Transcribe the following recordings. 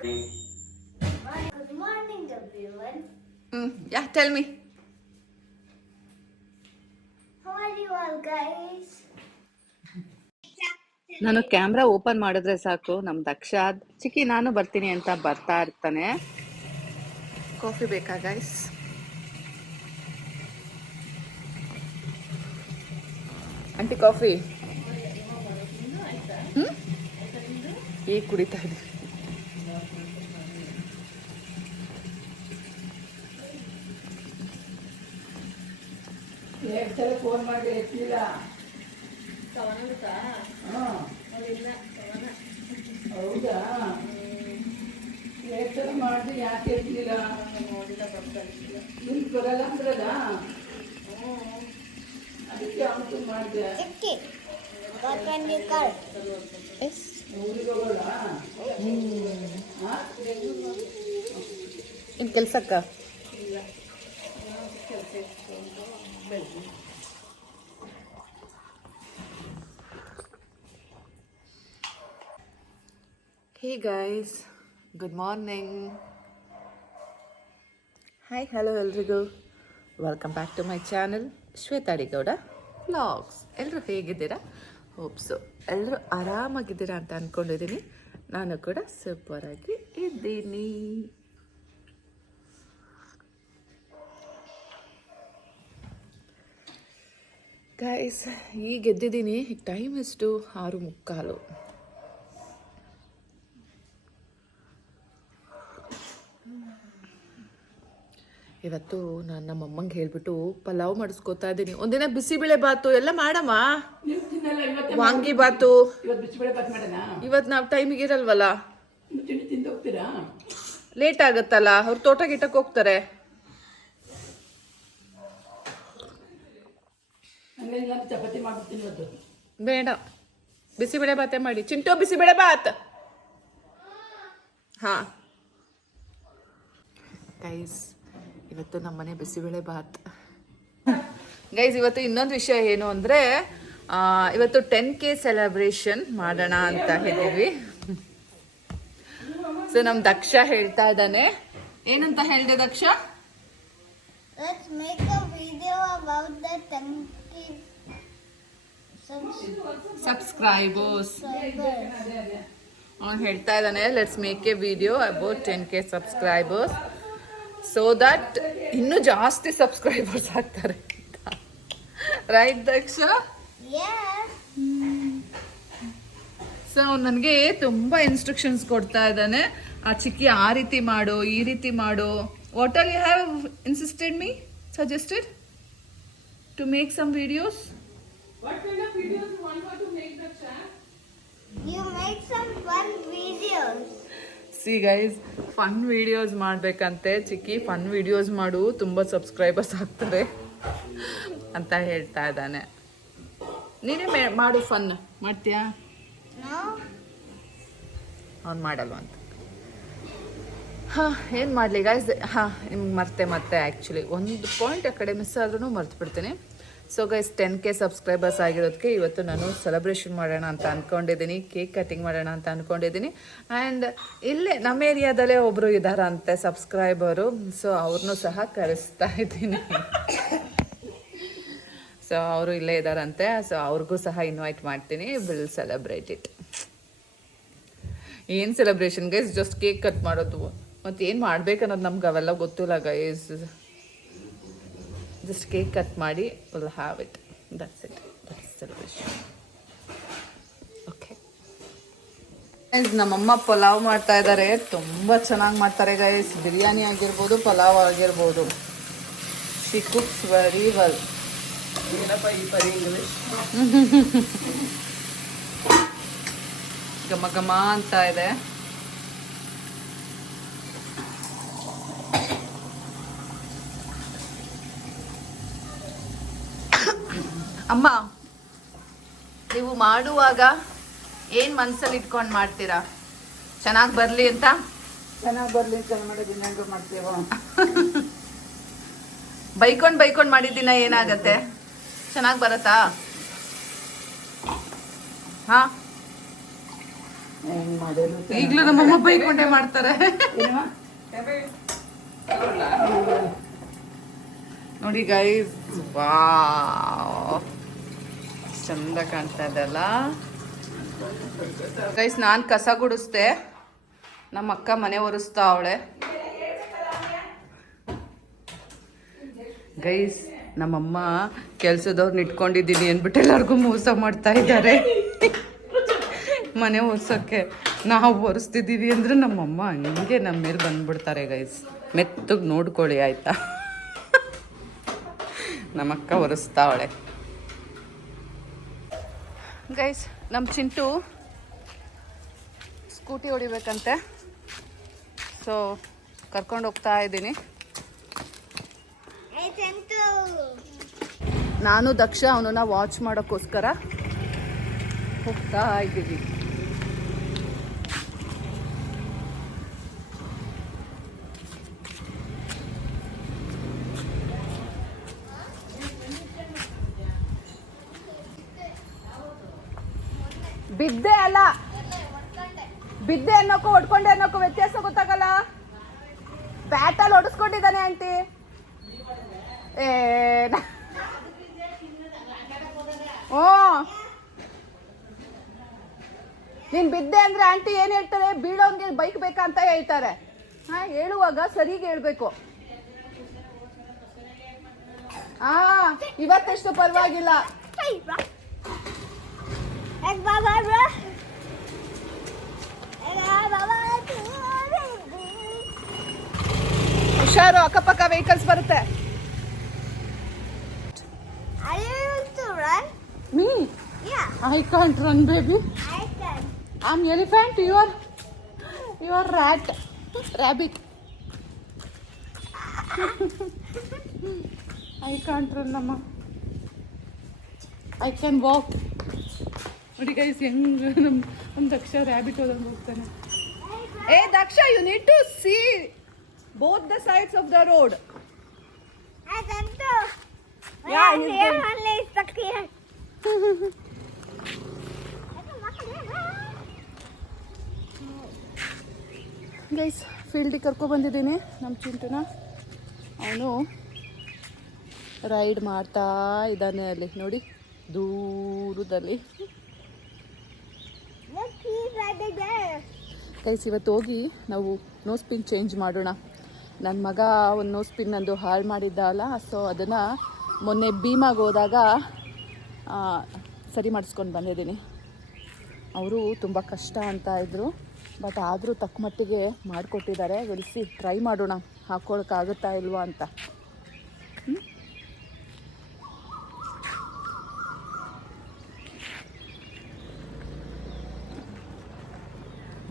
Good morning, everyone. Yeah, tell me. How are you all, guys? ನಾನು camera open ಮಾಡಿದ್ರೆ ಸಾಕು ನಮ್ಮ ದಕ್ಷ ಚಿಕ್ಕಿ ನಾನು ಬರ್ತೀನಿ ಅಂತ ಬರ್ತಾ ಇರ್ತಾನೆ. ಕಾಫಿ ಬೇಕಾ ಗೈಸ್? ಆಂಟಿ ಕಾಫಿ ಈಗ ಕುಡಿತಾ ಇದ್ದೀವಿ. ಫೋನ್ ಮಾಡಿ ಎತ್ತಿಲ್ಲ. ಹೌದಾ? ಎಷ್ಟು ಮಾಡಿದೆ ಯಾಕೆ ಎತ್ತಿಲ್ಲ? ನಿಮ್ಗೆ ಬರಲ್ಲ ಅಂದ್ರಲ್ಲ, ಅದಕ್ಕೆ ಅವತ್ತು ಮಾಡಿದೆ. What when you call? ಊರಿಗೆ ಹೋಗೋಲ್ಲ? ಇನ್ನು ಕೆಲ್ಸಕ್ಕ hey guys, good morning. Hi, hello ಎಲ್ರಿಗೂ. Welcome back to my channel Shweta Adigowda vlogs. ಎಲ್ಲರೂ ಹೇಗಿದ್ದೀರಾ? ಹೋಪ್ಸು ಎಲ್ಲರೂ ಆರಾಮಾಗಿದ್ದೀರಾ ಅಂತ ಅಂದ್ಕೊಂಡಿದ್ದೀನಿ. ನಾನು ಕೂಡ ಸೂಪರಾಗಿ ಇದ್ದೀನಿ. ಗೈಸ್, ಈಗ ಎದ್ದಿದ್ದೀನಿ. ಈಗ ಟೈಮ್ ಎಷ್ಟು? 6:45. ಇವತ್ತು ನಾನು ನಮ್ಮಮ್ಮಂಗೆ ಹೇಳ್ಬಿಟ್ಟು ಪಲಾವ್ ಮಾಡಿಸ್ಕೊತಾ ಇದ್ದೀನಿ. ಒಂದಿನ ಬಿಸಿಬೇಳೆ ಬಾತು ಎಲ್ಲ ಮಾಡಮ್ಮ, ವಾಂಗಿ ಬಾತು. ಇವತ್ತು ನಾವು ಟೈಮಿಗೆ ಇರಲ್ವಲ್ಲ, ಲೇಟ್ ಆಗತ್ತಲ್ಲ. ಅವ್ರು ತೋಟ ಗಿಟಕ್ಕೆ ಹೋಗ್ತಾರೆ. ಚಪಾತಿ ಮಾಡ್ಬಿಡ್ತೀನಿ ಇವತ್ತು. ಬೇಡ, ಬಿಸಿಬೇಳೆ ಬಾತೆ ಮಾಡಿ. ಚಿಂಟು ಬಿಸಿಬೇಳೆ ಬಾತ್. ಹಾಂ ಗೈಸ್, ಇವತ್ತು ನಮ್ಮನೆ ಬಿಸಿಬೇಳೆ ಬಾತ್. ಗೈಸ್, ಇವತ್ತು ಇನ್ನೊಂದು ವಿಷಯ ಏನು ಅಂದರೆ, ಇವತ್ತು 10K ಸೆಲೆಬ್ರೇಷನ್ ಮಾಡೋಣ ಅಂತ ಹೇಳಿದ್ವಿ. ಸೊ ನಮ್ಮ ದಕ್ಷ ಹೇಳ್ತಾ ಇದ್ದಾನೆ. ಏನಂತ ಹೇಳಿದೆ ದಕ್ಷ? Let's make a video about the 10K subscribers. ಅವ್ನು ಹೇಳ್ತಾ ಇದ್ದಾನೆ, let's make A video about 10K subscribers so that ಇನ್ನೂ ಜಾಸ್ತಿ ಸಬ್ಸ್ಕ್ರೈಬರ್ಸ್ ಆಗ್ತಾರೆ. ರೈಟ್ ದಕ್ಷ? ಸೊ ನನಗೆ ತುಂಬ ಇನ್ಸ್ಟ್ರಕ್ಷನ್ಸ್ ಕೊಡ್ತಾ ಇದ್ದಾನೆ. ಆ ಚಿಕ್ಕಿ ಆ ರೀತಿ ಮಾಡು, ಈ ರೀತಿ ಮಾಡು. What all you have insisted me, suggested to make some videos? What kind of videos you want her to make, Daksha? You make some fun videos. See guys, fun videos ಮಾಡಬೇಕಂತೆ ಚಿಕ್ಕಿ. ಫನ್ ವಿಡಿಯೋಸ್ ಮಾಡು, ತುಂಬ subscribers ಆಗ್ತಾರೆ ಅಂತ ಹೇಳ್ತಾ ಇದ್ದಾನೆ. ನೀನೇ ಮಾಡು, fun ಮಾಡ್ತೀಯಾ? No? ಅವ್ನು ಮಾಡಲ್ವ ಅಂತ. ಹಾಂ, ಏನು ಮಾಡಲಿ ಗೈಸ್. ಹಾಂ, ನಿಮ್ಗೆ ಮತ್ತೆ ಆ್ಯಕ್ಚುಲಿ ಒಂದು ಪಾಯಿಂಟ್ ಆ ಕಡೆ ಮಿಸ್ ಆದ್ರೂ ಮರ್ತು ಬಿಡ್ತೀನಿ. ಸೊ ಗೈಸ್, 10K ಸಬ್ಸ್ಕ್ರೈಬರ್ಸ್ ಆಗಿರೋದಕ್ಕೆ ಇವತ್ತು ನಾನು ಸೆಲೆಬ್ರೇಷನ್ ಮಾಡೋಣ ಅಂತ ಅಂದ್ಕೊಂಡಿದ್ದೀನಿ. ಕೇಕ್ ಕಟಿಂಗ್ ಮಾಡೋಣ ಅಂತ ಅಂದ್ಕೊಂಡಿದ್ದೀನಿ. ಆ್ಯಂಡ್ ಇಲ್ಲೇ ನಮ್ಮ ಏರಿಯಾದಲ್ಲೇ ಒಬ್ಬರು ಇದ್ದಾರಂತೆ ಸಬ್ಸ್ಕ್ರೈಬರು. ಸೊ ಅವ್ರನ್ನೂ ಸಹ ಕರೆಸ್ತಾ ಇದ್ದೀನಿ. ಸೊ ಅವರು ಇಲ್ಲೇ ಇದ್ದಾರಂತೆ. ಸೊ ಅವ್ರಿಗೂ ಸಹ ಇನ್ವೈಟ್ ಮಾಡ್ತೀನಿ. Will celebrate it. ಏನು celebration guys? Just cake cut ಮಾಡೋದು. ಮತ್ತು ಏನು ಮಾಡ್ಬೇಕನ್ನೋದು ನಮ್ಗೆ ಅವೆಲ್ಲ ಗೊತ್ತಿಲ್ಲ ಗೈಸ್. ಜಸ್ಟ್ ಕೇಕ್ ಕಟ್ ಮಾಡಿ will have it. That's it. That's celebration. Okay guys, ನಮ್ಮಮ್ಮ ಪಲಾವ್ ಮಾಡ್ತಾ ಇದ್ದಾರೆ. ತುಂಬ ಚೆನ್ನಾಗಿ ಮಾಡ್ತಾರೆ ಗೈಸ್. ಬಿರಿಯಾನಿ ಆಗಿರ್ಬೋದು, ಪಲಾವ್ ಆಗಿರ್ಬೋದು. She cooks very well. ಘಮ ಘಮ ಅಂತ ಇದೆ. ಅಮ್ಮ, ನೀವು ಮಾಡುವಾಗ ಏನು ಮನಸ್ಸಲ್ಲಿ ಇಟ್ಕೊಂಡು ಮಾಡ್ತೀರಾ? ಚೆನ್ನಾಗಿ ಬರಲಿ ಅಂತ? ಚೆನ್ನಾಗಿ ಬರಲಿ ಅಂತ ಮಾಡೋದಿನ ಹೆಂಗೆ ಮಾಡ್ತೇವ? ಬೈಕೊಂಡು ಮಾಡಿದ್ದೀನ ಏನಾಗತ್ತೆ? ಚೆನ್ನಾಗಿ ಬರತ್ತಾ? ಹಾಂ, ಹೆಂಗ್ ಮಾಡೋದು ಈಗಲೂ ನಮ್ಮಮ್ಮ ಬೈಕೊಂಡೇ ಮಾಡ್ತಾರೆ. ಏನವ್ವ? ನೋಡಿ ಗೈಸ್, ವಾವ್ ಚಂದ ಕಾಣ್ತಾ ಇದೆ ಅಲ್ಲ ಗೈಸ್. ನಾನು ಕಸ ಗುಡಿಸ್ದೆ, ನಮ್ಮ ಅಕ್ಕ ಮನೆ ಒರೆಸ್ತಾ ಅವಳೆ. ಗೈಸ್ ನಮ್ಮಮ್ಮ ಕೆಲ್ಸದವ್ರನ್ನ ಇಟ್ಕೊಂಡಿದ್ದೀನಿ ಅಂದ್ಬಿಟ್ಟು ಎಲ್ಲರಿಗೂ ಮೋಸ ಮಾಡ್ತಾ ಇದ್ದಾರೆ. ಮನೆ ಒರ್ಸೋಕ್ಕೆ ನಾವು ಒರೆಸ್ತಿದ್ದೀವಿ ಅಂದ್ರೆ ನಮ್ಮಮ್ಮ ಹಂಗೆ ನಮ್ಮ ಮೇಲೆ ಬಂದ್ಬಿಡ್ತಾರೆ ಗೈಸ್. ಮೆತ್ತಗೆ ನೋಡ್ಕೊಳ್ಳಿ ಆಯ್ತಾ. ನಮ್ಮಕ್ಕ ಒರೆಸ್ತಾವಳೆ ಗೈಸ್. ನಮ್ಮ ಚಿಂಟು ಸ್ಕೂಟಿ ಹೊಡಿಬೇಕಂತೆ, ಸೊ ಕರ್ಕೊಂಡು ಹೋಗ್ತಾ ಇದ್ದೀನಿ. ನಾನು ದಕ್ಷ ಅವನನ್ನ ವಾಚ್ ಮಾಡೋಕ್ಕೋಸ್ಕರ ಹೋಗ್ತಾ ಇದ್ದೀವಿ. ಬಿದ್ದೆ ಅಲ್ಲ, ಬಿದ್ದೆ ಅನ್ನೋಕ್ಕೂ ಹೊಡ್ಕೊಂಡೆ ಅನ್ನೋಕ್ಕೂ ವ್ಯತ್ಯಾಸ ಗೊತ್ತಾಗಲ್ಲ. ಬ್ಯಾಟಲ್ಲಿ ಹೊಡಿಸ್ಕೊಂಡಿದ್ದಾನೆ ಆಂಟಿ. ಓ ನೀನ್ ಬಿದ್ದೆ ಅಂದ್ರೆ ಆಂಟಿ ಏನ್ ಹೇಳ್ತಾರೆ, ಬೀಳೋನ್ಗೆ ಬೈಕ್ ಬೇಕಾ ಅಂತ ಹೇಳ್ತಾರೆ. ಹಾ, ಹೇಳುವಾಗ ಸರಿಗೆ ಹೇಳ್ಬೇಕು. ಇವತ್ತಷ್ಟು ಪರವಾಗಿಲ್ಲ. ಹುಷಾರು, ಅಕ್ಕಪಕ್ಕ ವೆಹಿಕಲ್ಸ್ ಬರುತ್ತೆ. Me? Yeah. I can't run, baby. I can. I'm elephant. You are rat, rabbit. I can't run, Amma. I can walk. ನೋಡಿ ಗೈಸ್, ಹೆಂಗ್ ನಮ್ಮ ದಕ್ಷ ರ್ಯಾಬಿಟ್ ಹೋದಂಗೆ ಹೋಗ್ತಾನೆ. ಏ Daksha, you need to see both the sides of the road. I can too. Yeah, here only is stuck here. Guys, ಫೀಲ್ಡಿಗೆ ಕರ್ಕೊಬಂದಿದ್ದೀನಿ ನಮ್ಮ ಚಿಂಟುನ. ಅವನು ರೈಡ್ ಮಾಡ್ತಾ ಇದ್ದಾನೆ ಅಲ್ಲಿ ನೋಡಿ, ದೂರದಲ್ಲಿ. Look, he's right there. Guys, ಇವತ್ತು ಹೋಗಿ ನಾವು ನೋಸ್ ಪಿನ್ ಚೇಂಜ್ ಮಾಡೋಣ. ನನ್ನ ಮಗ ಒಂದು ನೋಸ್ ಪಿನ್ ನಂದು ಹಾಳು ಮಾಡಿದ್ದ ಅಲ್ಲ, ಸೊ ಅದನ್ನು ಮೊನ್ನೆ ಭೀಮಾಗೆ ಹೋದಾಗ ಸರಿ ಮಾಡಿಸ್ಕೊಂಡು ಬಂದಿದ್ದೀನಿ. ಅವರು ತುಂಬ ಕಷ್ಟ ಅಂತ ಇದ್ದರು, ಬಟ್ ಆದರೂ ತಕ್ಕ ಮಟ್ಟಿಗೆ ಮಾಡಿಕೊಟ್ಟಿದ್ದಾರೆ. ಬೆಳೆಸಿ ಟ್ರೈ ಮಾಡೋಣ ಹಾಕ್ಕೊಳಕ್ಕಾಗುತ್ತಾ ಇಲ್ವಾ ಅಂತ.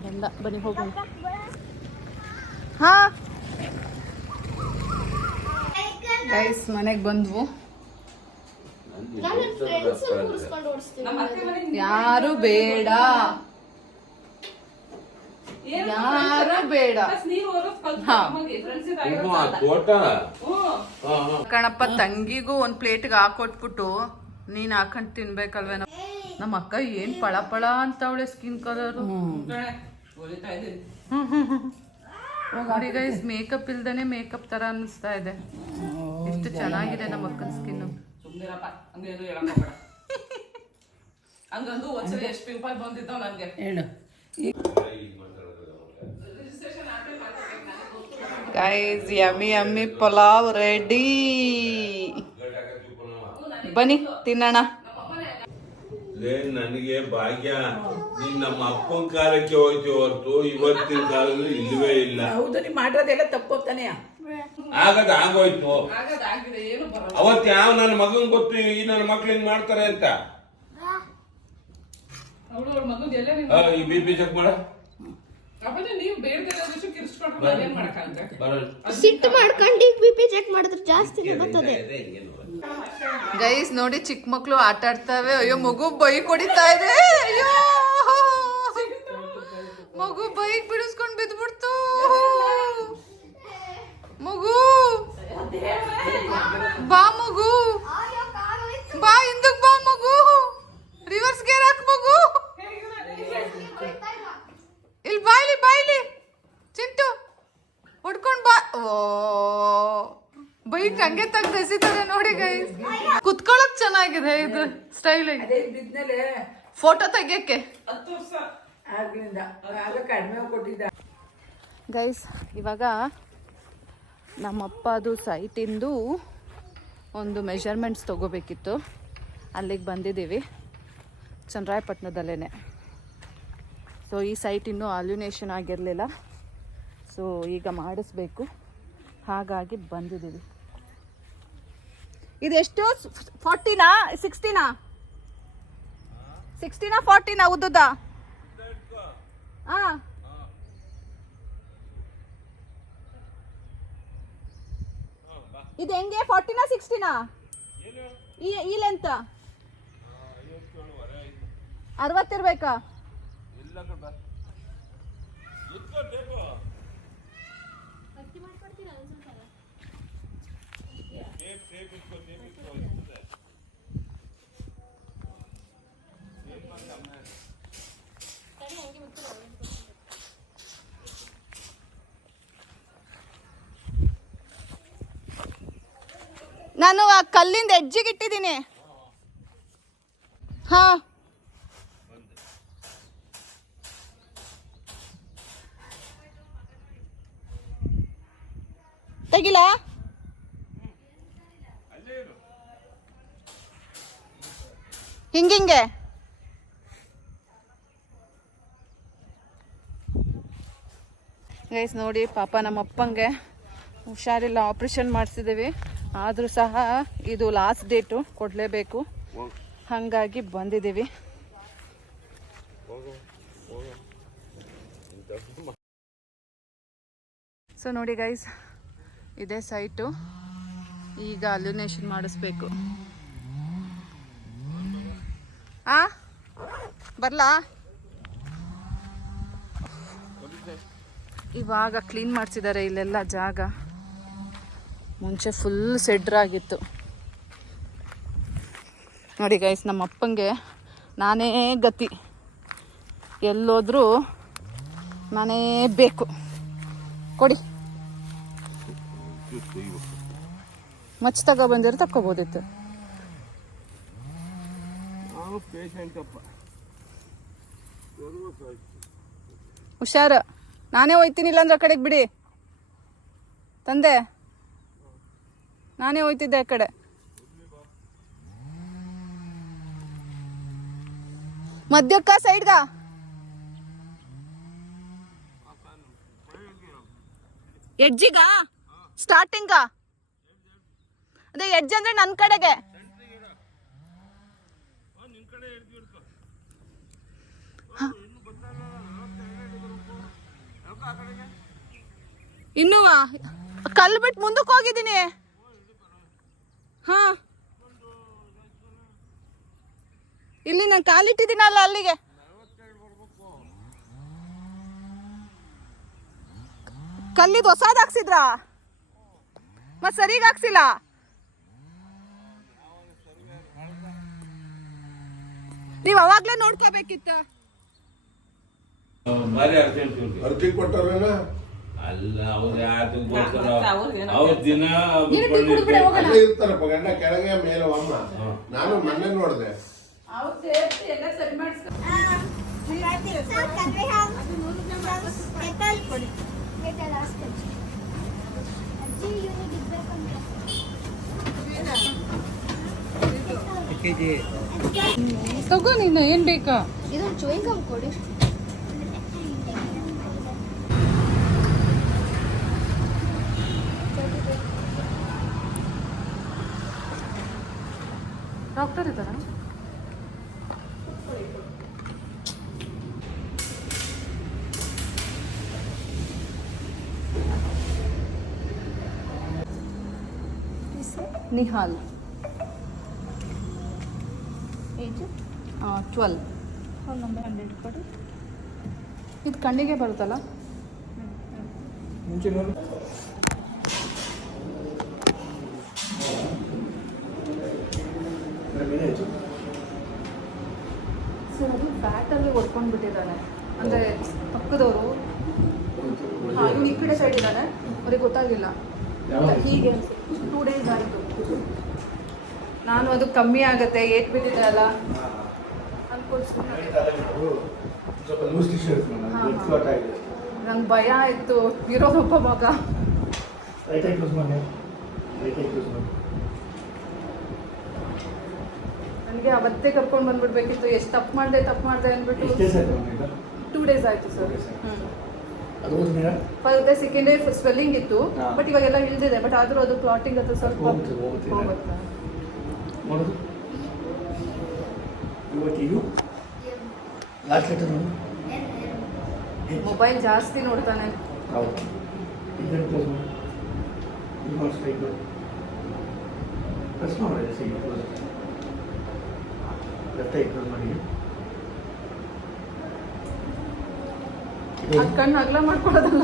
ಬಂದ, ಬನ್ನಿ ಹೋಗೋಣ. ಹಾಂ ಗೈಸ್, ಮನೆಗೆ ಬಂದ್ವು. ಯಾರು ಬೇಡ, ಯಾರು ಬೇಡ. ಕಣಪ್ಪ, ತಂಗಿಗೂ ಒಂದ್ ಪ್ಲೇಟ್ಗೆ ಹಾಕೊಟ್ಬಿಟ್ಟು ನೀನ್ ಹಾಕೊಂಡ್ ತಿನ್ಬೇಕಲ್ವೇನೋ. ನಮ್ಮ ಅಕ್ಕ ಏನ್ ಪಳ ಪಳ ಅಂತವಳೆ ಸ್ಕಿನ್ ಕಲರ್. ನೋಡಿ ಗೈಸ್, ಮೇಕಪ್ ಇಲ್ದೇನೆ ಮೇಕಪ್ ತರ ಅನಿಸ್ತಾ ಇದೆ. ಎಷ್ಟು ಚೆನ್ನಾಗಿದೆ ನಮ್ಮ ಅಕ್ಕನ ಸ್ಕಿನ್. ಹೇಳು. Guys, yummy yummy pulao ready. ಬನ್ನಿ ತಿನ್ನೋಣ. ನನಗೆ ಭಾಗ್ಯ, ನೀನ್ ನಮ್ಮ ಅಪ್ಪನ ಕಾಲಕ್ಕೆ ಹೋಯ್ತು ಹೊರತು ಇವತ್ತಿನ ಕಾಲದಲ್ಲಿ ಇಲ್ಲವೇ ಇಲ್ಲ. ಹೌದು, ನೀವು ಮಾಡಿರೋದೆಲ್ಲ ತಪ್ಪು ತಾನೆ. ಆಗದ ಆಗೋಯ್ತು. ಅವತ್ ಯಾವ ನನ್ನ ಮಗನ್ ಗೊತ್ತು ಈ ನನ್ನ ಮಕ್ಳು ಹಿಂಗ್ ಮಾಡ್ತಾರೆ ಅಂತ. ಈ ಬಿ ಚೆಕ್ ಮಾಡ. ಸಿಟ್ಟು ಮಾಡ್ಕೊಂಡು BP ಚೆಕ್ ಮಾಡಿದ್ರೆ ಜಾಸ್ತಿ ಬರ್ತದೆ. ಗೈಸ್ ನೋಡಿ, ಚಿಕ್ಕ ಮಕ್ಳು ಆಟ ಆಡ್ತಾವೆ. ಅಯ್ಯೋ, ಮಗು ಬೈಕ್ ಹೊಡಿತಾ ಇದೆ. ಅಯ್ಯೋ, ಮಗು ಬೈಕ್ ಬಿಡಿಸ್ಕೊಂಡು ಬಿದ್ಬಿಡ್ತು. ಮಗು ಬಾ, ಮಗು ಬಾ, ಹಿಂದಕ್ ಬಾ ಮಗು. ರಿವರ್ಸ್ ಗೇರ್ ಹಾಕ್ ಮಗು. ಓ ಬೈಕ್ ಹಂಗೆ ತೆಗ್ದು ಎಸಿತಾರೆ ನೋಡಿ ಗೈಸ್. ಕುತ್ಕೊಳಕ್ ಚೆನ್ನಾಗಿದೆ ಇದು ಸ್ಟೈಲ್. ಅದೇ ಬಿದ್ಮೇಲೆ ಫೋಟೋ ತೆಗಿಯಕ್ಕೆ 10 ವರ್ಷ ಆಗ್ಲಿಂದ ಆಗ ಕಡಿಮೆ ಕೊಟ್ಟಿದ್ದ. ಗೈಸ್ ಇವಾಗ ನಮ್ಮಪ್ಪದು ಸೈಟಿಂದು ಒಂದು ಮೆಷರ್ಮೆಂಟ್ಸ್ ತೊಗೋಬೇಕಿತ್ತು. ಅಲ್ಲಿಗೆ ಬಂದಿದ್ದೀವಿ, ಚನ್ನರಾಯಪಟ್ಟಣದಲ್ಲೇ. ಸೊ ಈ ಸೈಟ್ ಇನ್ನೂ ಅಲ್ಯುನೇಷನ್ ಆಗಿರಲಿಲ್ಲ, ಸೊ ಈಗ ಮಾಡಿಸ್ಬೇಕು, ಹಾಗಾಗಿ ಬಂದಿದ್ದೀವಿ. ಇದೆಷ್ಟು 40ನಾ 60ನಾ 60ನಾ 40ನಾ ಉದ್ದದ? ಹಾಂ ಇದು ಹೆಂಗೆ 40ನಾ 60ನಾ? ಈ ಲೆಂತ್ 60 ಇರ್ಬೇಕಾ? ನಾನು ಆ ಕಲ್ಲಿಂದ ಎಡ್ಜಿಗೆ ಇಟ್ಟಿದ್ದೀನಿ. ಹಾ ತೆಗಿಲ. ಹಿಂಗಿಂಗೆ ಗೈಸ್ ನೋಡಿ, ಪಾಪ ನಮ್ಮ ಅಪ್ಪಂಗೆ ಹುಷಾರಿಲ್ಲ, ಆಪ್ರೇಷನ್ ಮಾಡಿಸಿದ್ದೀವಿ. ಆದರೂ ಸಹ ಇದು ಲಾಸ್ಟ್ ಡೇಟು, ಕೊಡಲೇಬೇಕು, ಹಾಗಾಗಿ ಬಂದಿದ್ದೀವಿ. ಸೊ ನೋಡಿ ಗೈಸ್, ಇದೇ ಸೈಟು. ಈಗ ಅಲ್ಯುನೇಷನ್ ಮಾಡಿಸ್ಬೇಕು. ಬರ್ಲಾ? ಇವಾಗ ಕ್ಲೀನ್ ಮಾಡಿಸಿದ್ದಾರೆ ಇಲ್ಲೆಲ್ಲ ಜಾಗ. ಮುಂಚೆ ಫುಲ್ ಸೆಡ್ರಾಗಿತ್ತು ನೋಡಿ ಗೈಸ್. ನಮ್ಮ ಅಪ್ಪಂಗೆ ನಾನೇ ಗತಿ, ಎಲ್ಲೋದ್ರೂ ನಾನೇ ಬೇಕು. ಕೊಡಿ, ಮಚ್ಚ ತಗೊಬಂದಿರೋ ತಕ್ಕೋಬೋದಿತ್ತು. ಹುಷಾರು, ನಾನೇ ಹೋಯ್ತೀನಿ, ಇಲ್ಲಾಂದ್ರೆ ಆ ಕಡೆಗೆ ಬಿಡಿ. ತಂದೆ, ನಾನೇ ಹೋಯ್ತಿದ್ದೆ ಆ ಕಡೆ. ಮಧ್ಯಕ್ಕ ಸೈಡ್ಗ ಎಡ್ಜಿಗ ಸ್ಟಾರ್ಟಿಂಗ? ಅದೇ ಎಡ್ಜ್ ಅಂದ್ರೆ ನನ್ನ ಕಡೆಗೆ. ಇನ್ನು ಕಲ್ಲು ಬಿಟ್ಟು ಮುಂದಕ್ಕೆ ಹೋಗಿದ್ದೀನಿ. ಹಾ, ಇಲ್ಲಿ ನಾನು ಕಾಲಿಟ್ಟಿದ್ದೀನಲ್ಲ ಅಲ್ಲಿಗೆ. ಕಲ್ಲಿದ್ದು ಹೊಸಾದ್ ಹಾಕ್ಸಿದ್ರಾ? ಮತ್ ಸರಿಗ ಹಾಕ್ಸಿಲ್ಲ. ನೀವ್ ಅವಾಗ್ಲೇ ನೋಡ್ಕೋಬೇಕಿತ್ತ. ಅರ್ಜಿ ಕೊಟ್ಟಾರೇನ? ಅಲ್ಲ, ಅವ್ರು ಯಾರು ಅವ್ರ ದಿನ ಇರ್ತಾರಪ್ಪ, ಗಂಡ ಕೆಳಗೆ ಮೇಲೆ ಅಮ್ಮ. ನಾನು ಮೊನ್ನೆ ನೋಡಿದೆ. ತಗೋ ನೀನು, ಏನ್ ಬೇಕಾ? ಇದೊಂದು ಚೂಯಿಂಗ್ ಗಮ್ ಕೊಡಿ. ಡಾಕ್ಟರ್ ಇದ್ದಾರಾ? ನಿಹಾಲ್, ಏಜು 12. ಫೋನ್ ನಂಬರ್ 100 ಕೊಡಿ. ಇದು ಕಣ್ಣಿಗೆ ಬರುತ್ತಲ್ಲ? ಸರ್, ಅದು ಬ್ಯಾಟಲ್ಲಿ ಹೊಡ್ಕೊಂಡ್ಬಿಟ್ಟಿದ್ದಾನೆ, ಅಂದರೆ ಪಕ್ಕದವರು. ಹಾಂ, ಇವ್ನು ಈ ಕಡೆ ಸೈಡ್ ಇದ್ದಾನೆ, ಅವ್ರಿಗೆ ಗೊತ್ತಾಗಿಲ್ಲ. ಹೀಗೆ 2 days ಆಯಿತು. ನಾನು ಅದು ಕಮ್ಮಿ ಆಗುತ್ತೆ 8 ಬಿದ್ದಿದೆ ಅಲ್ಲ ಸ್ವಲ್ಪ ಲೂಸ್ ಟಿಶ್ಯೂ ಇರುತ್ತೆ, ನಂಗೆ ಭಯ ಆಯಿತು. ಇರೋದೊಬ್ಬ ಮಗ. ರೈಟ್ ಐ ಕ್ಲೋಸ್ ಮಾಡಿ, ರೈಟ್ ಐ ಕ್ಲೋಸ್ ಮಾಡಿ. ನನಗೆ ಅವತ್ತೇ ಕರ್ಕೊಂಡು ಬಂದ್ಬಿಡ್ಬೇಕಿತ್ತು. ಎಷ್ಟು ತಪ್ಪು ಮಾಡಿದೆ ಅಂದ್ಬಿಟ್ಟು. ಎಷ್ಟೇ ಸರ್ ಈಗ 2 days ಆಯಿತು ಸರ್. ಅದು ಹೋದ್ಮೇಲೆ first day second day swelling ಇತ್ತು, ಹಾ. ಬಟ್ ಇವಾಗೆಲ್ಲ ಇಳಿದಿದೆ. ಬಟ್ ಆದರೂ ಅದು ಕ್ಲಾಟಿಂಗ್ ಅದು ಸ್ವಲ್ಪ ಹೋಗುತ್ತೆ. ಹೋಗುತ್ತೆ. ನೋಡೋದು ಇವತ್ತಿಗೂ ಲಾಸ್ಟ್ ಲೆಟರ್ ನೋಡಿ. ಮೊಬೈಲ್ ಜಾಸ್ತಿ ನೋಡ್ತಾನೆ. ಹೌದು, ಇದನ್ನು ಕ್ಲೋಸ್ ಮಾಡಿ, ಇದು ಮಾಡಿ ಸ್ಟ್ರೈಕ್ ಮಾಡಿ, ಪ್ರೆಸ್ ಮಾಡಿ, C close, left I close ಮಾಡಿ. ಅದು ಕಣ್ಣು ಅಗಲ ಮಾಡ್ಕೊಳ್ಳೋದಲ್ಲ.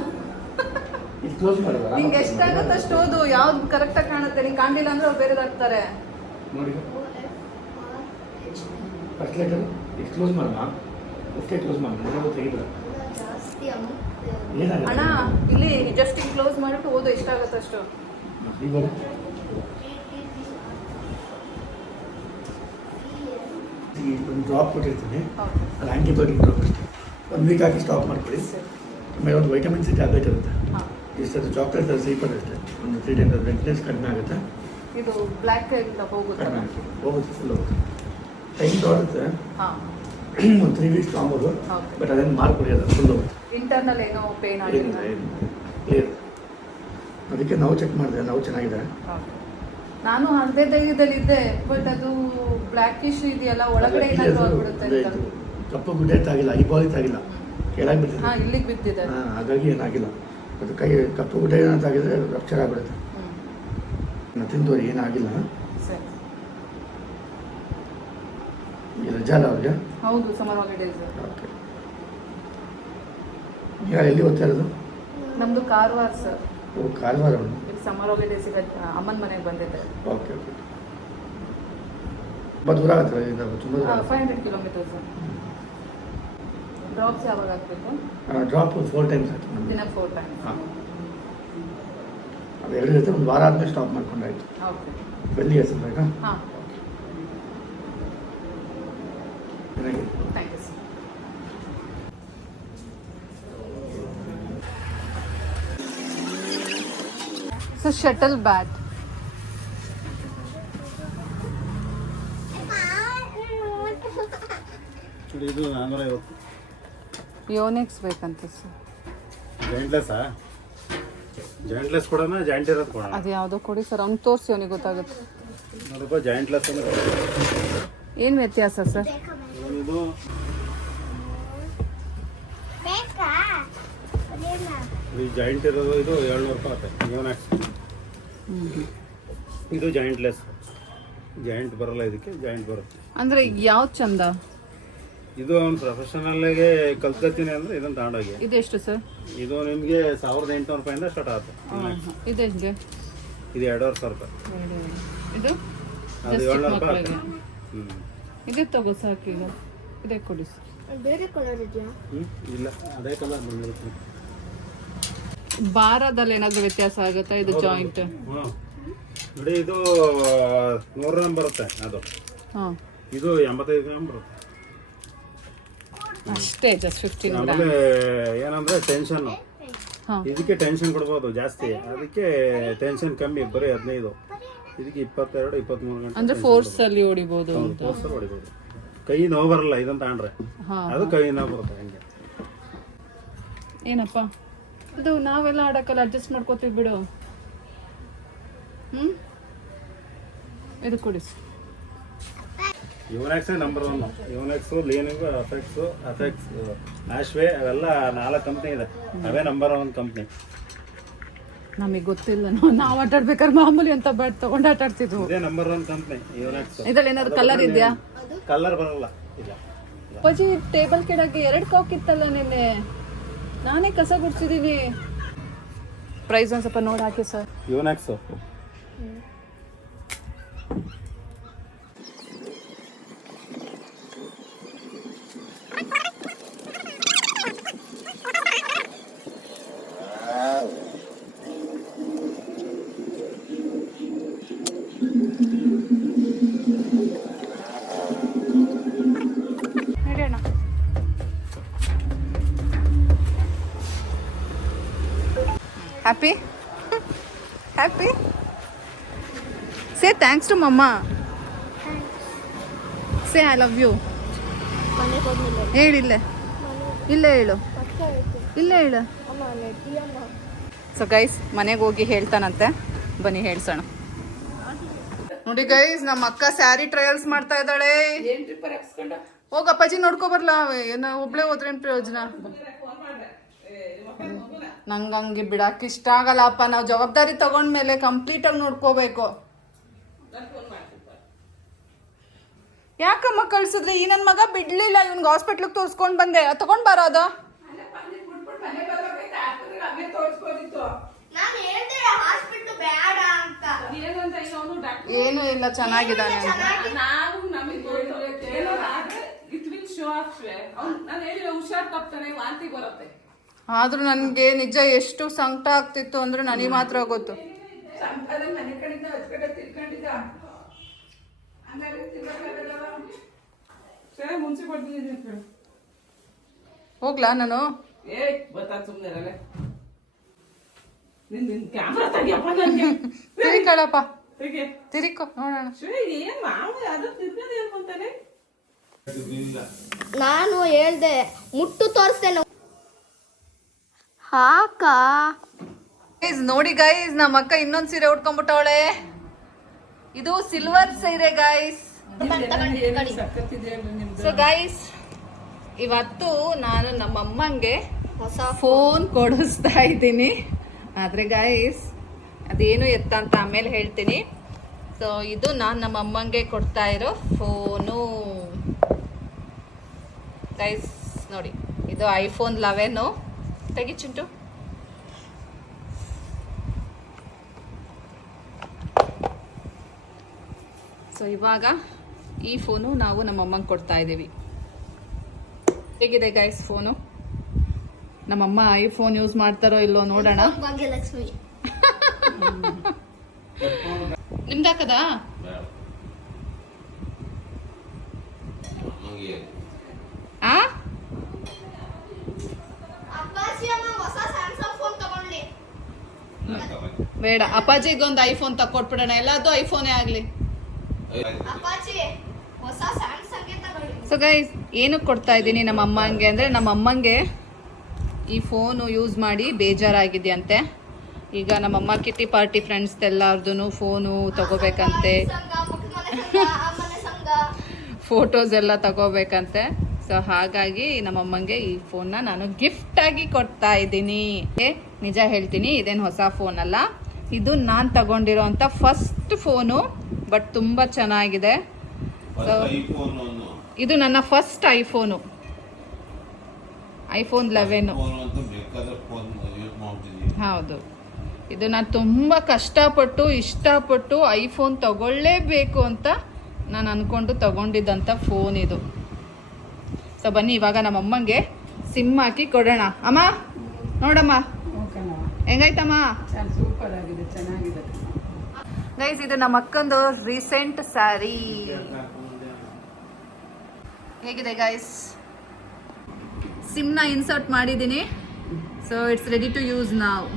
ಇದು ಕ್ಲೋಸ್ ಮಾಡುವ. ನಿಂಗೆ ಎಷ್ಟಾಗುತ್ತೆ ಅಷ್ಟು ಓದು. ಯಾವ್ದು ಕರೆಕ್ಟಾಗಿ ಕಾಣುತ್ತೆ. ನಿಂಗೆ ಕಾಣಲಿಲ್ಲ ಅಂದ್ರೆ ಅವ್ರು ಬೇರೆದಾಗ್ತಾರೆ. ನೋಡಿ ಫಸ್ಟ್ ಲೆಟರ್ ಇದು ಕ್ಲೋಸ್ ಮಾಡಮ್ಮ, ಅಷ್ಟೇ ಕ್ಲೋಸ್ ಮಾಡಿ ತೆಗಿದ್ರೆ ಜಾಸ್ತಿ ಅಮೌಂಟ್ ಏನಾಗುತ್ತೆ ಅಣ್ಣ ಇಲ್ಲಿ ಜಸ್ಟ್ ಹಿಂಗೆ ಕ್ಲೋಸ್ ಮಾಡಿಬಿಟ್ಟು ಓದು ಎಷ್ಟಾಗುತ್ತೆ ಅಷ್ಟು. ಇವಾಗ ಒಂದು ಡ್ರಾಪ್ ಕೊಟ್ಟಿರ್ತೀನಿ, ಹೌದು ಅದು ಆ್ಯಂಟಿಬಯೋಟಿಕ್ ಡ್ರಾಪ್ ಅಷ್ಟೇ. 1 ವೀಕ್ ಹಾಕಿ ಸ್ಟಾಪ್ ಮಾಡ್ಕೊಳ್ಳಿ. ಆಮೇಲೆ ಒಂದು ವೈಟಮಿನ್ ಸಿ ಟ್ಯಾಬ್ಲೆಟ್ ಇರುತ್ತೆ, ಹಾಂ. ಇಷ್ಟು ಚಾಕ್ಲೇಟ್ ಸ್ವೀಪರ್ ಅಷ್ಟೇ. ಒಂದು 3 times ಅದು ವೆಂಟ್ನೆಸ್ ಕಡಿಮೆ ಆಗುತ್ತೆ, ಇದು ಬ್ಲ್ಯಾಕ್ ಇಂದ ಹೋಗುತ್ತೆ. ಕಡಿಮೆ ಆಗುತ್ತೆ, ಹೋಗುತ್ತೆ, ಫುಲ್ ಹೋಗುತ್ತೆ. ಟೈಮ್ ತಗೊಳುತ್ತೆ, ಹಾಂ ಒಂದು 3 weeks ತೊಗೊಬೋದು. ಓಕೆ. ಬಟ್ ಅದನ್ನು ಮಾಡ್ಕೊಡಿಯೋದು ಫುಲ್ ಹೋಗುತ್ತೆ. ಇಂಟರ್ನಲ್ ಏನೋ ಪೇನ್ ಏನಿಲ್ಲ, ಆಗಿಲ್ಲ. ಕ್ಲಿಯರ್. ಅದಕ್ಕೆ ನಾವು ಚೆಕ್ ಮಾಡಿದೆ, ನಾವು ಚೆನ್ನಾಗಿದೆ. ಓಕೆ. ನಾನು ಅರ್ಧೇ ಧೈರ್ಯದಲ್ಲಿ ಇದ್ದೆ, ಬಟ್ ಅದು ಬ್ಲ್ಯಾಕಿಶ್ ಇದೆಯಲ್ಲ ಒಳಗಡೆ ಏನಾದರೂ ಆಗ್ಬಿಡುತ್ತೆ ಅಂತ. ಕಪ್ಪು ಗುಡ್ಡೆ ತಾಗಿಲ್ಲ, ಐಬಾಲ್ ತಾಗಿಲ್ಲ, ಕೆಳಗೆ ಬಿಟ್ಟಿದೆ. ಹಾಂ ಇಲ್ಲಿಗೆ ಬಿದ್ದಿದೆ. ಹಾಗಾಗಿ ಏನಾಗಿಲ್ಲ. ಅದು ಕೈ ಕಪ್ಪು ಗುಡ್ಡೆ ಏನಾಗಿದ್ರೆ ರಪ್ಚರ್ ಆಗಿಬಿಡುತ್ತೆ. ತಿಂದವ್ರಿಗೆ ಏನಾಗಿಲ್ಲ. ಸರಿ. ಈ ರಜಾ ಅಲ್ಲ ಅವ್ರಿಗೆ. ಹೌದು, ಸಮ್ಮರ್ ಹಾಲಿಡೇಸ್. ಓಕೆ. ಈಗ ಎಲ್ಲಿ ಓದ್ತಾ ಇರೋದು? ನಮ್ಮದು ಕಾರವಾರ ಸರ್. ಓ, ಕಾರವಾರ. ಇಲ್ಲಿ ಸಮ್ಮರ್ ಹಾಲಿಡೇಸಿಗೆ ಅಮ್ಮನ ಮನೆಗೆ ಬಂದಿದ್ದೆ. Okay okay. ತುಂಬ ದೂರ ಆಗುತ್ತೆ ಇಲ್ಲಿಂದ, ತುಂಬ ದೂರ ಆಗುತ್ತೆ. 500 kilometers. ಡ್ರಾಪ್ಸ್ ಯಾವಾಗ ಹಾಕಬೇಕು? ಡ್ರಾಪ್ 4 times ಆಯ್ತು ನಮ್ಗೆ. ದಿನ 4 times. ಹಾಂ, ಅದು 2 ಜೊತೆ ಒಂದು ವಾರ ಆದಮೇಲೆ ಸ್ಟಾಪ್ ಮಾಡ್ಕೊಂಡಾಯ್ತು. ಓಕೆ. ಬೆಲ್ಲಿ ಹೆಸರು ಬೇಕಾ? ಹಾಂ ಚೆನ್ನಾಗಿದೆ. Thank you sir. So shuttle bat. ಇದು 450. ಯೋನೆಕ್ಸ್ ಬೇಕಂತ ಸರ್. ಜಾಯಿಂಟ್ಲೆಸ್ಸಾ? ಜಾಯಿಂಟ್ಲೆಸ್ ಕೊಡೋಣ, ಜಾಯಿಂಟ್ ಇರೋದು ಕೊಡೋಣ? ಅದು ಯಾವುದೋ ಕೊಡಿ ಸರ್, ಅವ್ನು ತೋರಿಸಿ ಅವನಿಗೆ ಗೊತ್ತಾಗುತ್ತೆ. ನೋಡಪ್ಪ, ಜಾಯಿಂಟ್ಲೆಸ್ ಅಂದ್ರೆ ಏನು ವ್ಯತ್ಯಾಸ ಸರ್? ಇದು ಬೇಕಾ ಅದೇನಾ ಈ ಜಾಯಿಂಟ್ ಇರೋದು ಇದು 700 ರೂಪಾಯಿ ಆಗುತ್ತೆ. ಯೋನಾಕ್ಸ್. ಇದು ಜಾಯಿಂಟ್ಲೆಸ್, ಜಾಯಿಂಟ್ ಬರಲ್ಲ, ಇದಕ್ಕೆ ಜಾಯಿಂಟ್ ಬರುತ್ತೆ. ಅಂದರೆ ಯಾವ್ದು ಚಂದ? ಇದು ಅವ್ನು ಪ್ರೊಫೆಷನಲ್ಗೆ ಕಲ್ತ್ಕೊತೀನಿ ಅಂದರೆ ಇದನ್ನು ತಗೊಂಡೋಗಿ. ಇದೆಷ್ಟು ಸರ್? ಇದು ನಿಮಗೆ 1800 ರೂಪಾಯಿಂದ ಸ್ಟಾರ್ಟ್ ಆಗುತ್ತೆ. ಇದೆಷ್ಟು? ಇದು 2500 ರೂಪಾಯಿ. ಇದು ಅದು just 700 ರೂಪಾಯಿ ಮಕ್ಕಳಿಗೆ. ಆಗುತ್ತೆ. ಇದೇ ತಗೋ ಸಾಕೀಗ. ಇದೇ ಕೊಡಿ ಸರ್. ಬೇರೆ ಕಲರ್ ಇದೆಯಾ? ಇಲ್ಲ, ಅದೇ ಕಲರ್ ಬಂದಿರುತ್ತೆ. ಭಾರದಲ್ಲಿ ಏನಾದರೂ ವ್ಯತ್ಯಾಸ ಆಗುತ್ತಾ? ಇದು ಜಾಯಿಂಟ್. ಹಾಂ ನೋಡಿ, ಇದು 100 ಗ್ರಾಮ್ ಬರುತ್ತೆ, ಅದು ಹಾಂ ಇದು 85 ಗ್ರಾಮ್ ಬರುತ್ತೆ. ಅಷ್ಟೇ, ಜಸ್ಟ್ 15 ಆಮೇಲೆ ಗ್ರಾಮ್. ಏನಂದ್ರೆ ಟೆನ್ಷನ್, ಹಾಂ ಇದಕ್ಕೆ ಟೆನ್ಷನ್ ಕೊಡ್ಬೋದು ಜಾಸ್ತಿ, ಅದಕ್ಕೆ ಟೆನ್ಷನ್ ಕಮ್ಮಿ, ಬರೀ 15. ಇದಕ್ಕೆ 22, 23 ಗಂಟೆ ಅಂದ್ರೆ ಫೋರ್ಸ್ ಅಲ್ಲಿ ಹೊಡಿಬೋದು ಅಂತ. ಫೋರ್ಸಲ್ಲಿ ಹೊಡಿಬೋದು. ಕೈ ನೋವು ಬರಲ್ಲ ಇದನ್ನ ತಗೊಂಡ್ರೆ, ಹಾಂ ಅದು ಕೈ ನೋವು ಬರುತ್ತೆ ಹಂಗೆ. ಏನಪ್ಪ ಅದು ನಾವೆಲ್ಲ ಆಡಕ್ಕಲ್ಲ, ಅಡ್ಜಸ್ಟ್ ಮಾಡ್ಕೋತೀವಿ ಬಿಡು. ಹ್ಞೂ ಇದು ಕೊಡಿ ಸರ್. ಯೋನೆಕ್ಸೇ ನಂಬರ್ 1. ಯೋನೆಕ್ಸು, ಲೀನಿಂಗು, ಅಫೆಕ್ಸ್, ಆಶ್ವೇ, ಅವೆಲ್ಲ 4 ಕಂಪ್ನಿ ಇದೆ. ಅವೇ ನಂಬರ್ 1 ಕಂಪ್ನಿ. ನಮಗೆ ಗೊತ್ತಿಲ್ಲ, ನಾವು ಆಟ ಆಡ್ಬೇಕಾದ್ರೆ ಮಾಮೂಲಿ ಅಂತ ಬ್ಯಾಟ್ ತಗೊಂಡು ಆಟ ಆಡ್ತಿದ್ವು. ಇದೇ ನಂಬರ್ 1 ಕಂಪ್ನಿ ಯೋನೆಕ್ಸ್. ಇದ್ರಲ್ಲಿ ಏನಾದ್ರು ಕಲರ್ ಇದೆಯಾ? ಕಲರ್ ಬರಲ್ಲ. ಇಲ್ಲ, ಅಪ್ಪಾಜಿ ಟೇಬಲ್ ಕೆಳಗೆ 2 ಕಾಕ್ ಇತ್ತಲ್ಲ ನಿನ್ನೆ, ನಾನೇ ಕಸ ಗುಡ್ಸಿದೀನಿ. ಪ್ರೈಸ್ ಒಂದು ಸ್ವಲ್ಪ ನೋಡಿ ಹಾಕಿ ಸರ್. Yonex happy happy say thanks to mumma. Say I love you. ಮನೆಗೆ ಹೋದ್ಮೇಲೆ ಹೇಳಿಲ್ಲ, ಇಲ್ಲೇ ಹೇಳು, ಇಲ್ಲೇ ಹೇಳು. ಸೊ ಗೈಸ್ ಮನೆಗೆ ಹೋಗಿ ಹೇಳ್ತಾನಂತೆ, ಬನ್ನಿ ಹೇಳ್ಸೋಣ. ನೋಡಿ ಗೈಸ್ ನಮ್ಮ ಅಕ್ಕ ಸ್ಯಾರಿ ಟ್ರಯಲ್ಸ್ ಮಾಡ್ತಾ ಇದ್ದಾಳೆ. ಹೋಗ ಅಪ್ಪಾಜಿ ನೋಡ್ಕೊ ಬರ್ಲ, ಏನ ಒಬ್ಳೆ ಹೋದ್ರೇನ್ ಪ್ರಯೋಜನ. ನಂಗೆ ಹಂಗೆ ಬಿಡಕ್ಕೆ ಇಷ್ಟ ಆಗಲ್ಲಪ್ಪ. ನಾವು ಜವಾಬ್ದಾರಿ ತಗೊಂಡ್ಮೇಲೆ ಕಂಪ್ಲೀಟ್ ಆಗಿ ನೋಡ್ಕೋಬೇಕು. ಯಾಕಮ್ಮ ಕಳ್ಸಿದ್ರೆ? ಈ ನನ್ನ ಮಗ ಬಿಡ್ಲಿಲ್ಲ, ಇವ್ನಿಗೆ ಹಾಸ್ಪಿಟ್ಲಿಗೆ ತೋರಿಸ್ಕೊಂಡು ಬಂದೆ. ತಗೊಂಡ್ ಬಾರ ಅದ. ನಾನು ಹೇಳ್ದೆ ಹಾಸ್ಪಿಟಲ್ ಬೇಡ ಅಂತ. ಏನು ಇಲ್ಲ, ಚೆನ್ನಾಗಿದ್ದಾನೆ ಅಂತ. ಆದ್ರೂ ನನ್ಗೆ ನಿಜ ಎಷ್ಟು ಸಂಕಟ ಆಗ್ತಿತ್ತು ಅಂದ್ರೆ ನನಗೆ ಮಾತ್ರ ಗೊತ್ತು. ಹೋಗ್ಲಾ ನಾನು? ತಿರಿಕಳಪ್ಪ, ತಿರಿಕೊ ನೋಡೋಣ. ನಾನು ಹೇಳ್ದೆ ಮುಟ್ಟು ತೋರಿಸ್ತೇನೆ. ಹಾಕ ನೋಡಿ ಗೈಸ್, ನಮ್ಮ ಅಕ್ಕ ಇನ್ನೊಂದ್ ಸೀರೆ ಉಟ್ಕೊಂಡ್ಬಿಟ್ಟವಳೆ. ಇದು ಸಿಲ್ವರ್ ಸೀರೆ ಗೈಸ್. ಸೊ ಗೈಸ್, ಇವತ್ತು ನಾನು ನಮ್ಮ ಅಮ್ಮಂಗೆ ಹೊಸ ಫೋನ್ ಕೊಡಿಸ್ತಾ ಇದ್ದೀನಿ. ಆದ್ರೆ ಗೈಸ್ ಅದೇನು ಎತ್ತ ಅಂತ ಆಮೇಲೆ ಹೇಳ್ತೀನಿ. ಸೊ ಇದು ನಾನು ನಮ್ಮ ಅಮ್ಮಂಗೆ ಕೊಡ್ತಾ ಇರೋ ಫೋನು ಗೈಸ್. ನೋಡಿ, ಇದು ಐಫೋನ್ 11. ತೆಗಿ ಚಿಂಟು. ಸೊ ಇವಾಗ ಈ ಫೋನು ನಾವು ನಮ್ಮ ಅಮ್ಮಂಗೆ ಕೊಡ್ತಾ ಇದ್ದೀವಿ. ಹೇಗಿದೆ ಗೈಸ್ ಫೋನು? ನಮ್ಮಮ್ಮ ಐಫೋನ್ ಯೂಸ್ ಮಾಡ್ತಾರೋ ಇಲ್ಲೋ ನೋಡೋಣ. ಭಾಗ್ಯಲಕ್ಷ್ಮಿ ನಿಮ್ದಾಕದ? ಆ ಅಪ್ಪಾಜಿ ಅಮ್ಮ ಹೊಸ ಸ್ಯಾಮ್ಸಂಗ್ ಫೋನ್ ತಗೊಂಡ್ಲಿ. ಬೇಡ, ಅಪ್ಪಾಜಿಗೊಂದು ಐಫೋನ್ ತಕ್ಕೊಟ್ಬಿಡೋಣ. ಎಲ್ಲಾದ್ರು ಐಫೋನೇ ಆಗ್ಲಿ. ಅಪ್ಪಾಜಿ ಹೊಸ ಸ್ಯಾಮ್ಸಂಗ್ ತಗೊಳ್ಳಿ. ಸೊ ಗೈಸ್, ಏನಕ್ಕೆ ಕೊಡ್ತಾ ಇದ್ದೀನಿ ನಮ್ಮ ಅಮ್ಮಂಗೆ ಅಂದರೆ, ನಮ್ಮ ಅಮ್ಮಂಗೆ ಈ ಫೋನು ಯೂಸ್ ಮಾಡಿ ಬೇಜಾರಾಗಿದೆಯಂತೆ. ಈಗ ನಮ್ಮಮ್ಮ ಕಿಟ್ಟಿ ಪಾರ್ಟಿ ಫ್ರೆಂಡ್ಸ್ ಎಲ್ಲಾರ್ದು ಫೋನು ತಗೋಬೇಕಂತೆ, ಫೋಟೋಸ್ ಎಲ್ಲ ತಗೋಬೇಕಂತೆ. ಸೊ ಹಾಗಾಗಿ ನಮ್ಮಮ್ಮಂಗೆ ಈ ಫೋನ್ನ ನಾನು ಗಿಫ್ಟಾಗಿ ಕೊಡ್ತಾ ಇದ್ದೀನಿ. ನಿಜ ಹೇಳ್ತೀನಿ, ಇದೇನು ಹೊಸ ಫೋನ್ ಅಲ್ಲ, ಇದು ನಾನು ತಗೊಂಡಿರೋ ಅಂಥ ಫಸ್ಟ್ ಫೋನು. ಬಟ್ ತುಂಬ ಚೆನ್ನಾಗಿದೆ. ಸೊ ಇದು ನನ್ನ ಫಸ್ಟ್ ಐಫೋನು, ಐಫೋನ್ 11. ಹೌದು, ಇದು ನಾನು ತುಂಬ ಕಷ್ಟಪಟ್ಟು ಇಷ್ಟಪಟ್ಟು ಐಫೋನ್ ತಗೊಳ್ಳೇಬೇಕು ಅಂತ ನಾನು ಅಂದ್ಕೊಂಡು ತಗೊಂಡಿದ್ದಂಥ ಫೋನ್ ಇದು. ಸೊ ಬನ್ನಿ ಇವಾಗ ನಮ್ಮ ಅಮ್ಮಂಗೆ ಸಿಮ್ ಹಾಕಿ ಕೊಡೋಣ. ಅಮ್ಮ ನೋಡಮ್ಮ ಹೆಂಗಾಯ್ತಮ್ಮ? ಸೂಪರ್ ಆಗಿದೆ, ಚೆನ್ನಾಗಿದೆ ಗೈಸ್. ಇದು ನಮ್ಮ ಅಕ್ಕಂದು ರೀಸೆಂಟ್ ಸ್ಯಾರಿ. ಹೇಗಿದೆ ಗೈಸ್? ಸಿಮ್ನ ಇನ್ಸರ್ಟ್ ಮಾಡಿದ್ದೀನಿ. So it's ready to use ನಾವ್.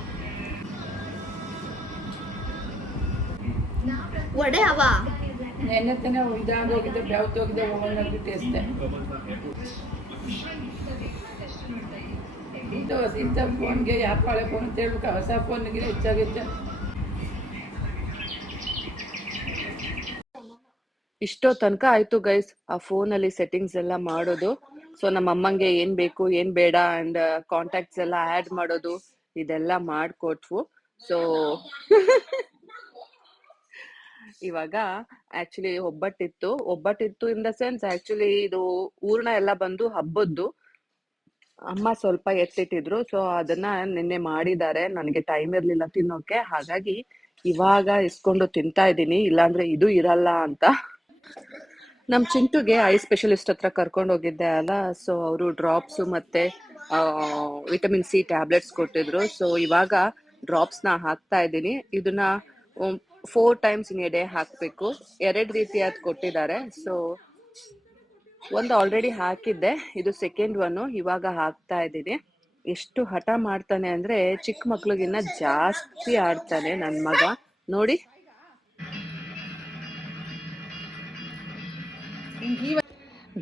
ಒಡೆ ಹವ ನೆನ್ನೆ ತಾನೇ ಇದಾಗೋಗಿದೆ, ಬೆವ್ತೋಗಿದೆ, ಹೋಗೋಗ್ಬಿಟ್ಟು ಅಷ್ಟೇ. ಇಂಥ ಫೋನ್ಗೆ ಯಾಕೆ ಹಳೆ ಫೋನ್ ಅಂತ ಹೇಳ್ಬೇಕು, ಹೊಸ ಫೋನ್ಗೆ ಹೆಚ್ಚಾಗುತ್ತೆ. ಇಷ್ಟೋ ತನಕ ಆಯ್ತು ಗೈಸ್ ಆ ಫೋನಲ್ಲಿ ಸೆಟ್ಟಿಂಗ್ಸ್ ಎಲ್ಲ ಮಾಡೋದು. ಸೊ ನಮ್ಮ ಅಮ್ಮಂಗೆ ಏನ್ ಬೇಕು ಏನ್ ಬೇಡ ಅಂಡ್ ಕಾಂಟ್ಯಾಕ್ಟ್ಸ್ ಎಲ್ಲ ಆ್ಯಡ್ ಮಾಡೋದು ಇದೆಲ್ಲ ಮಾಡಿಕೊಟ್ವು. ಸೊ ಇವಾಗ ಆಕ್ಚುಲಿ ಒಬ್ಬಟ್ಟಿತ್ತು ಇನ್ ದ ಸೆನ್ಸ್, ಆಕ್ಚುಲಿ ಇದು ಊರ್ಣ ಎಲ್ಲ ಬಂದು ಹಬ್ಬದ್ದು ಅಮ್ಮ ಸ್ವಲ್ಪ ಎತ್ತಿಟ್ಟಿದ್ರು. ಸೊ ಅದನ್ನ ನಿನ್ನೆ ಮಾಡಿದ್ದಾರೆ, ನನಗೆ ಟೈಮ್ ಇರ್ಲಿಲ್ಲ ತಿನ್ನೋಕೆ. ಹಾಗಾಗಿ ಇವಾಗ ಇಸ್ಕೊಂಡು ತಿಂತಾ ಇದ್ದೀನಿ, ಇಲ್ಲಾಂದ್ರೆ ಇದು ಇರಲ್ಲ ಅಂತ. ನಮ್ ಚಿಂಟುಗೆ ಐ ಸ್ಪೆಷಲಿಸ್ಟ್ ಹತ್ರ ಕರ್ಕೊಂಡು ಹೋಗಿದ್ದೆ ಅಲ್ಲ, ಸೊ ಅವರು ಡ್ರಾಪ್ಸ್ ಮತ್ತೆ ವಿಟಮಿನ್ ಸಿ ಟ್ಯಾಬ್ಲೆಟ್ಸ್ ಕೊಟ್ಟಿದ್ರು. ಸೊ ಇವಾಗ ಡ್ರಾಪ್ಸ್ನ ಹಾಕ್ತಾ ಇದ್ದೀನಿ. ಇದನ್ನ 4 times ಇನ್ ಎ ಡೇ ಹಾಕಬೇಕು. 2 ರೀತಿಯಾದ ಕೊಟ್ಟಿದ್ದಾರೆ. ಸೊ ಒಂದು ಆಲ್ರೆಡಿ ಹಾಕಿದ್ದೆ, ಇದು ಸೆಕೆಂಡ್ ಒನ್ ಇವಾಗ ಹಾಕ್ತಾ ಇದ್ದೀನಿ. ಎಷ್ಟು ಹಠ ಮಾಡ್ತಾನೆ ಅಂದರೆ ಚಿಕ್ಕ ಮಕ್ಳಿಗಿನ್ನ ಜಾಸ್ತಿ ಆಡ್ತಾನೆ ನನ್ನ ಮಗ. ನೋಡಿ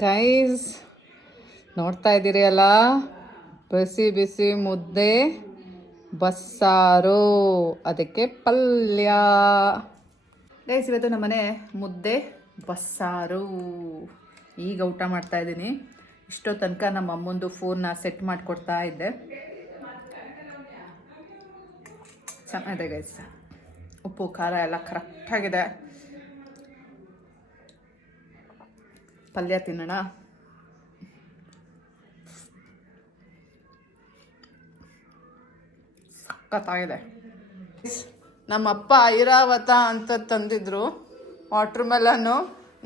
ಗೈಸ್, ನೋಡ್ತಾ ಇದ್ದೀರಿ ಅಲ್ಲ, ಬಿಸಿ ಬಿಸಿ ಮುದ್ದೆ ಬಸ್ಸಾರು, ಅದಕ್ಕೆ ಪಲ್ಯ. ಗೈಸ್, ಇವತ್ತು ನಮ್ಮನೆ ಮುದ್ದೆ ಬಸ್ಸಾರು. ಈಗ ಊಟ ಮಾಡ್ತಾ ಇದ್ದೀನಿ. ಇಷ್ಟೋ ತನಕ ನಮ್ಮ ಅಮ್ಮಂದು ಫೋನ್ನ ಸೆಟ್ ಮಾಡಿಕೊಡ್ತಾ ಇದ್ದೆ. ಚೆನ್ನಾಗಿದೆ ಗೈಸ್, ಉಪ್ಪು ಖಾರ ಎಲ್ಲ ಕರೆಕ್ಟಾಗಿದೆ. ಪಲ್ಯ ತಿನ್ನೋಣ. ಸಖತ್ತಾಗಿದೆ. ನಮ್ಮಪ್ಪ ಐರಾವತ ಅಂತ ತಂದಿದ್ರು ವಾಟರ್ ಮೆಲನ್ನು,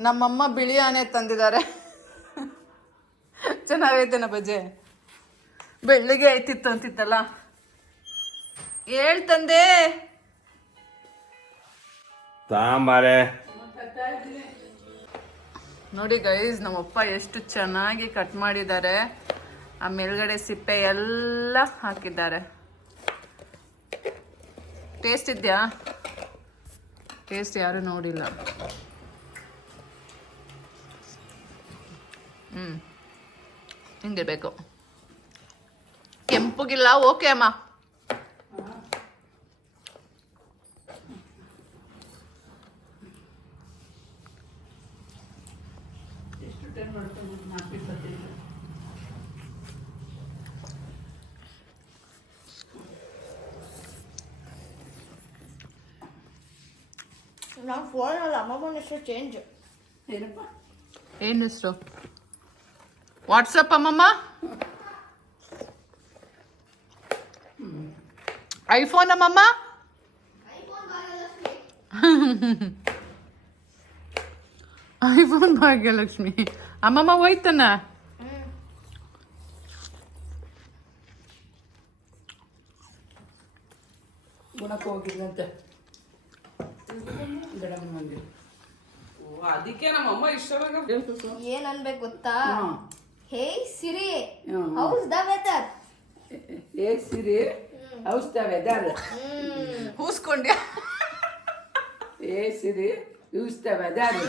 ನಮ್ಮಮ್ಮ ಬಿಳಿ ಆನೆ ತಂದಿದ್ದಾರೆ. ಚೆನ್ನಾಗೈತೆ ಬಜ್ಜೆ. ಬೆಳ್ಳಿಗೆ ಐತಿತ್ತು ಅಂತಿತ್ತಲ್ಲ, ಹೇಳ್ತಂದೆ ತಾಂಬಾರೆ. ನೋಡಿ ಗೈಸ್, ನಮ್ಮಪ್ಪ ಎಷ್ಟು ಚೆನ್ನಾಗಿ ಕಟ್ ಮಾಡಿದ್ದಾರೆ. ಆ ಮೇಲ್ಗಡೆ ಸಿಪ್ಪೆ ಎಲ್ಲ ಹಾಕಿದ್ದಾರೆ. ಟೇಸ್ಟ್ ಇದೆಯಾ? ಟೇಸ್ಟ್ ಯಾರು ನೋಡಿಲ್ಲ. ಹಿಂಗಿರ್ಬೇಕು. ಕೆಂಪುಗಿಲ್ಲ. ಓಕೆ ಅಮ್ಮ. ನಾವು ಫೋನಲ್ಲಿ ಅಮ್ಮನ ಹೆಸರು ಚೇಂಜ್. ಏನು ಹೆಸರು? ವಾಟ್ಸಪ್ ಅಮ್ಮಮ್ಮ. ಐಫೋನ್ ಅಮ್ಮಮ್ಮ. ಐಫೋನ್ ಭಾಗ್ಯಲಕ್ಷ್ಮಿ ಅಮ್ಮಮ್ಮ ಹೋಯ್ತನ. ಗುಣಕ್ಕೆ ಹೋಗಿದ್ದಂತೆ ಅದಕ್ಕೆ ನಮ್ಮಮ್ಮ ಇಷ್ಟವಾಗ ಏನ್ ಅನ್ಬೇಕು ಗೊತ್ತಾ? ಹೇ ಸಿರಿ, ಹೌಸ್ ದ ವೆದರ್? ಏ ಸಿರಿ, ಹೌಸ್ ದ ವೆದರ್. ಹೂಸ್ಕೊಂಡ್ಯಾ? ಏ ಸಿರಿ, ಹೌಸ್ ದ ವೆದರ್.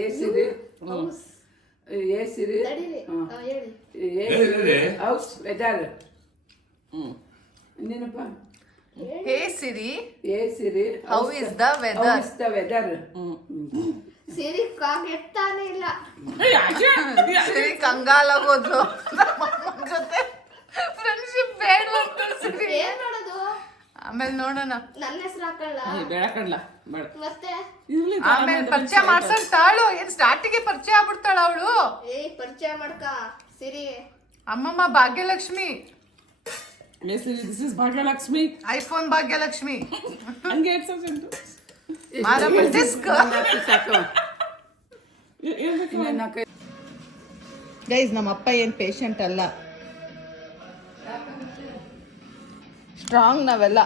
ಏ ಸಿರಿ, ಏ ಸಿರಿ, ಹೌಸ್ ವೆದರ್. ಇನ್ನೇನಪ್ಪ? Hey Siri, hey Siri, how is the weather? How's the weather. Siri ಕಾಗೆಟ್ಟಾನೆ ಇಲ್ಲ. ಸಿರಿ ಕಂಗಾಲಾಗೋದ್ಲು. ನಮ್ಮಮ್ಮನ್ ಜೊತೆ ಫ್ರೆಂಡ್ಶಿಪ್ ಬೇಡವಂತ ಸಿರಿ. ಏನ್ ಮಾಡೋದು? ಆಮೇಲೆ ನೋಡೋಣ. ನನ್ನ ಹೆಸರು ಹಾಕಲ್ಲ ಬೇಡ ಕಡ್ಲ ಬೇಡ. ಮತ್ತೆ ಆಮೇಲೆ ಪರಿಚಯ ಮಾಡ್ಸಕ್ ತಾಳು. ಏನ್ ಸ್ಟಾರ್ಟಿಗೆ ಪರಿಚಯ ಆಗ್ಬಿಡ್ತಾಳ ಅವಳು. ಪರಿಚಯ ಮಾಡ್ಕ ಸಿರಿ. ಅಮ್ಮಮ್ಮ Bhagyalakshmi. This is Bhagyalakshmi. IPhone Bhagyalakshmi. ಹಂಗೆ ಇಟ್ಸೋದು. ಗೈಸ್, ನಮ್ಮಪ್ಪ ಏನ್ ಪೇಷಂಟ್ ಅಲ್ಲ, ಸ್ಟ್ರಾಂಗ್ ನಾವೆಲ್ಲ.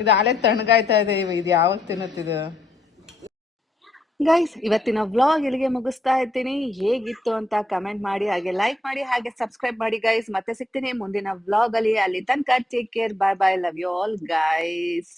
ಇದು ಆಳೆ ತಣ್ಣಗಾಯ್ತಾ ಇದೆ. ಇದು ಯಾವಾಗ ತಿನ್ನುತ್ತಿದ್ದು? ಗೈಸ್, ಇವತ್ತಿನ ವ್ಲಾಗ್ ಇಲ್ಲಿಗೆ ಮುಗಿಸ್ತಾ ಇರ್ತೀನಿ. ಹೇಗಿತ್ತು ಅಂತ ಕಮೆಂಟ್ ಮಾಡಿ, ಹಾಗೆ ಲೈಕ್ ಮಾಡಿ, ಹಾಗೆ ಸಬ್ಸ್ಕ್ರೈಬ್ ಮಾಡಿ ಗೈಸ್. ಮತ್ತೆ ಸಿಗ್ತೀನಿ ಮುಂದಿನ ವ್ಲಾಗ್ ಅಲ್ಲಿ. ಅಲ್ಲಿ ತನಕ take care, bye bye, love you all guys.